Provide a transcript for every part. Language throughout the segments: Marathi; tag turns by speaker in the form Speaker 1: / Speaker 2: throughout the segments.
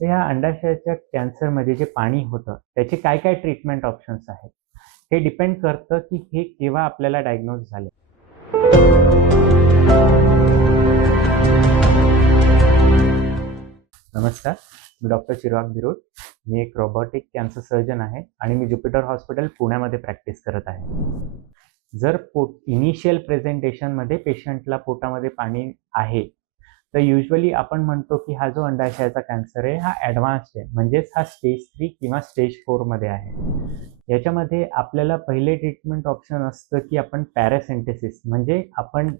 Speaker 1: तर ह्या अंडाशयाच्या कॅन्सरमध्ये जे पाणी होतं त्याचे काय काय ट्रीटमेंट ऑप्शन्स आहेत? हे डिपेंड करतं की हे केव्हा आपल्याला डायग्नोज झाले. नमस्कार मी डॉक्टर चिराग बिरोड. मी एक रोबोटिक कॅन्सर सर्जन आहे आणि मी ज्युपिटर हॉस्पिटल पुण्यामध्ये प्रॅक्टिस करत आहे. जर पोट इनिशियल प्रेझेंटेशनमध्ये पेशंटला पोटामध्ये पाणी आहे तर युजली आपण म्हणतो की हा जो अंडाशयाचा कॅन्सर आहे हा ॲडव्हान्स्ड आहे. म्हणजेच हा स्टेज थ्री किंवा स्टेज फोरमध्ये आहे. याच्यामध्ये आपल्याला पहिले ट्रीटमेंट ऑप्शन असतं की आपण पॅरासेंटेसिस म्हणजे आपण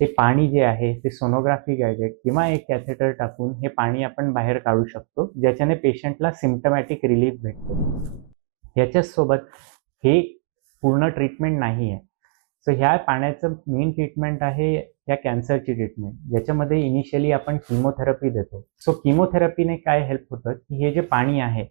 Speaker 1: ते पाणी जे आहे ते सोनोग्राफी गायडेड किंवा एक कॅथेटर टाकून हे पाणी आपण बाहेर काढू शकतो ज्याच्याने पेशंटला सिम्टमॅटिक रिलीफ भेटतो. ह्याच्याचसोबत हे पूर्ण ट्रीटमेंट नाही आहे सो ह्या पाण्याचं मेन ट्रीटमेंट आहे या कॅन्सरची ट्रीटमेंट ज्याच्यामध्ये इनिशियली आपण किमोथेरपी देतो. सो किमोथेरपीने काय हेल्प होतं की हे जे पाणी आहे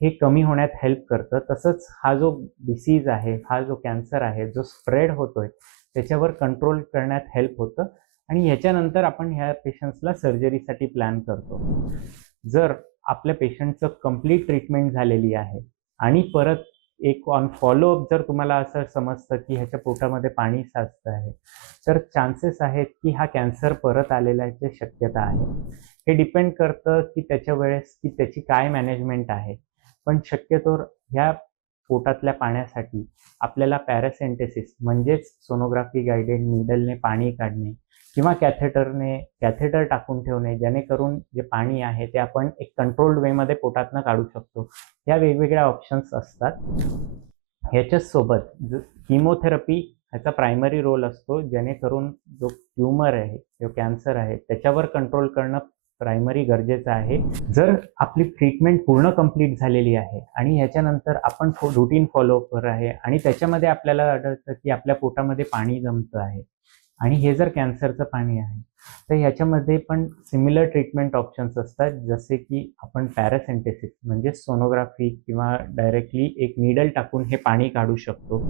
Speaker 1: हे कमी होण्यात हेल्प करतं. तसंच हा जो डिसीज आहे हा जो कॅन्सर आहे जो स्प्रेड होतोय त्याच्यावर कंट्रोल करण्यात हेल्प होतं. आणि ह्याच्यानंतर आपण ह्या पेशंट्सला सर्जरीसाठी प्लॅन करतो. जर आपल्या पेशंटचं कंप्लीट ट्रीटमेंट झालेली आहे आणि परत एक ऑन फॉलोअप जर तुम्हाला असं समजतं की ह्याच्या पोटामध्ये पाणी साचतं आहे तर चान्सेस आहेत की हा कॅन्सर परत आलेल्याची शक्यता आहे. हे डिपेंड करतं की त्याच्या वेळेस की त्याची काय मॅनेजमेंट आहे. पण शक्यतो ह्या पोटातल्या पाण्यासाठी आपल्याला पॅरासेंटेसिस म्हणजेच सोनोग्राफी गायडेड निडलने पाणी काढणे किंवा कॅथेटरने कॅथेटर टाकून ठेवणे जेणेकरून जे पाणी आहे ते आपण एक कंट्रोल्ड वेमध्ये पोटातनं काढू शकतो. या वेगवेगळ्या ऑप्शन्स असतात. ह्याच्यासोबत ज किमोथेरपी ह्याचा प्रायमरी रोल असतो जेणेकरून जो ट्युमर आहे जो कॅन्सर आहे त्याच्यावर कंट्रोल करणं प्रायमरी गरजेचं आहे. जर आपली ट्रीटमेंट पूर्ण कंप्लीट झालेली आहे आणि ह्याच्यानंतर आपण रुटीन फॉलोअपवर आहे आणि त्याच्यामध्ये आपल्याला आढळतं की आपल्या पोटामध्ये पाणी जमतं आहे आणि हे जर कॅन्सरचं पाणी आहे तर ह्याच्यामध्ये पण सिमिलर ट्रीटमेंट ऑप्शन्स असतात. जसे की आपण पॅरासेंटेसिस म्हणजे सोनोग्राफी किंवा डायरेक्टली एक निडल टाकून हे पाणी काढू शकतो.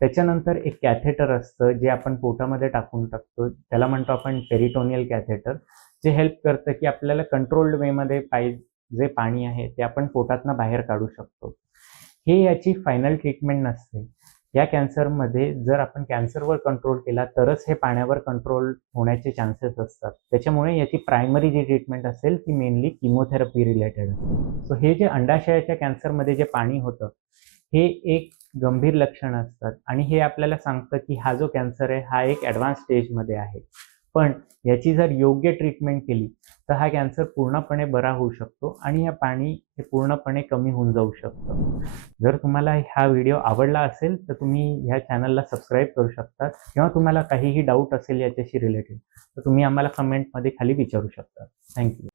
Speaker 1: त्याच्यानंतर एक कॅथेटर असतं जे आपण पोटामध्ये टाकून टाकतो. त्याला म्हणतो आपण पेरिटोनियल कॅथेटर जे हेल्प करतं की आपल्याला कंट्रोल्ड वेमध्ये पाहिजे जे पाणी आहे ते आपण पोटातनं बाहेर काढू शकतो. हे याची फायनल ट्रीटमेंट नसते. या कॅन्सरमध्ये जर आपण कॅन्सरवर कंट्रोल केला तरच हे पाण्यावर कंट्रोल होण्याचे चान्सेस असतात. त्याच्यामुळे याची प्रायमरी जी ट्रीटमेंट असेल ती मेनली किमोथेरपी रिलेटेड असते. सो हे जे अंडाशयाच्या कॅन्सरमध्ये जे पाणी होतं हे एक गंभीर लक्षण असतात. आणि हे आपल्याला सांगतं की हा जो कॅन्सर आहे हा एक ॲडव्हान्स स्टेजमध्ये आहे. पण याची जर योग्य ट्रीटमेंट केली तर हा कॅन्सर पूर्णपणे बरा होऊ शकतो आणि या पाणी हे पूर्णपणे कमी होऊन जाऊ शकतं. जर तुम्हाला हा व्हिडिओ आवडला असेल तर तुम्ही ह्या चॅनलला सबस्क्राईब करू शकता. किंवा तुम्हाला काहीही डाऊट असेल याच्याशी रिलेटेड तर तुम्ही आम्हाला कमेंटमध्ये खाली विचारू शकता. थँक्यू